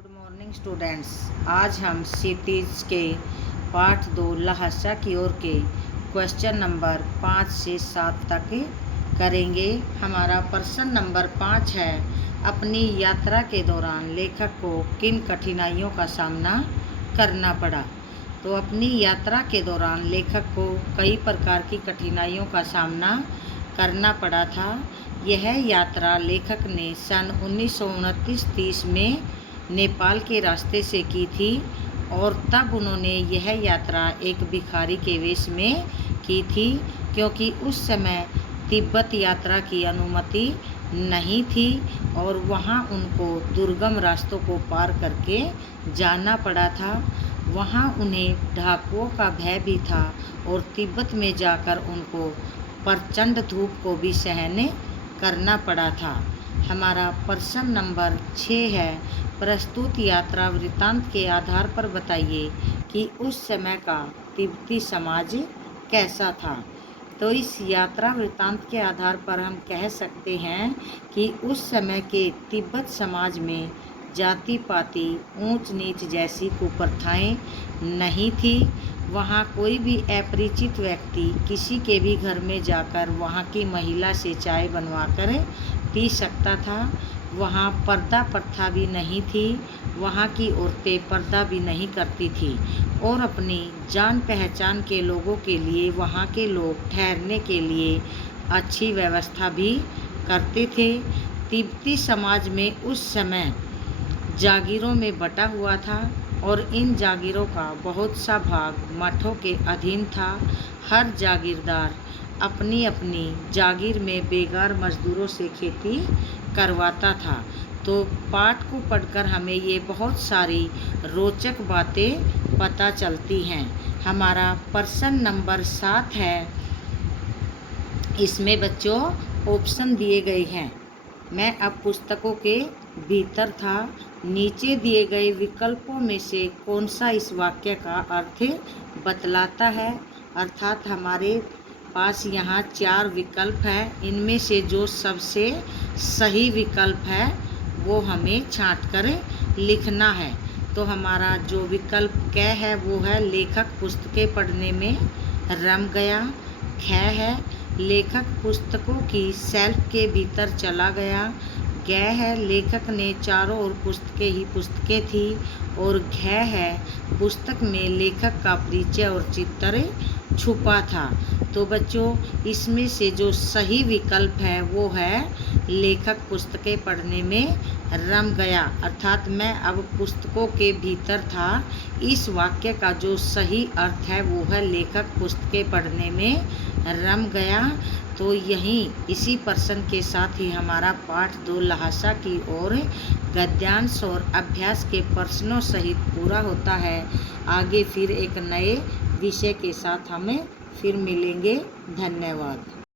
Good morning students. आज हम cities के पाठ 2 लहासा की ओर के क्वेश्चन नंबर 5 से 7 तक करेंगे। हमारा प्रश्न नंबर 5 है, अपनी यात्रा के दौरान लेखक को किन कठिनाइयों का सामना करना पड़ा। तो अपनी यात्रा के दौरान लेखक को कई प्रकार की कठिनाइयों का सामना करना पड़ा था। यह यात्रा लेखक ने सन 1929-30 में नेपाल के रास्ते से की थी और तब उन्होंने यह यात्रा एक भिखारी के वेश में की थी, क्योंकि उस समय तिब्बत यात्रा की अनुमति नहीं थी और वहां उनको दुर्गम रास्तों को पार करके जाना पड़ा था। वहां उन्हें डाकुओं का भय भी था और तिब्बत में जाकर उनको प्रचंड धूप को भी सहन करना पड़ा था। हमारा प्रश्न नंबर 6 है, प्रस्तुत यात्रा वृत्तांत के आधार पर बताइए कि उस समय का तिब्बती समाज कैसा था। तो इस यात्रा वृत्तांत के आधार पर हम कह सकते हैं कि उस समय के तिब्बत समाज में जाति पाति ऊंच नीच जैसी कुप्रथाएं नहीं थी। वहाँ कोई भी अपरिचित व्यक्ति किसी के भी घर में जाकर वहाँ की महिला से चाय बनवाकर पी सकता था। वहाँ पर्दा प्रथा भी नहीं थी। वहाँ की औरतें पर्दा भी नहीं करती थी और अपनी जान पहचान के लोगों के लिए वहाँ के लोग ठहरने के लिए अच्छी व्यवस्था भी करते थे। तिब्बती समाज में उस समय जागीरों में बटा हुआ था और इन जागीरों का बहुत सा भाग मठों के अधीन था। हर जागीरदार अपनी अपनी जागीर में बेगार मजदूरों से खेती करवाता था। तो पाठ को पढ़कर हमें ये बहुत सारी रोचक बातें पता चलती हैं। हमारा प्रश्न नंबर 7 है, इसमें बच्चों ऑप्शन दिए गए हैं। मैं अब पुस्तकों के भीतर था। नीचे दिए गए विकल्पों में से कौन सा इस वाक्य का अर्थ बतलाता है। अर्थात हमारे पास यहाँ 4 विकल्प हैं। इनमें से जो सबसे सही विकल्प है वो हमें छांट कर लिखना है। तो हमारा जो विकल्प क है वो है, लेखक पुस्तकें पढ़ने में रम गया। ख है, लेखक पुस्तकों की शेल्फ के भीतर चला गया। ग है, लेखक ने चारों ओर पुस्तकें ही पुस्तकें थी। और घ है, पुस्तक में लेखक का परिचय और चित्र छुपा था। तो बच्चों इसमें से जो सही विकल्प है वो है, लेखक पुस्तकें पढ़ने में रम गया। अर्थात मैं अब पुस्तकों के भीतर था। इस वाक्य का जो सही अर्थ है वो है, लेखक पुस्तकें पढ़ने में रम गया। तो यहीं इसी प्रश्न के साथ ही हमारा पाठ 2 लहासा की ओर गद्यांश और अभ्यास के प्रश्नों सहित पूरा होता है। आगे फिर एक नए विषय के साथ हमें फिर मिलेंगे। धन्यवाद।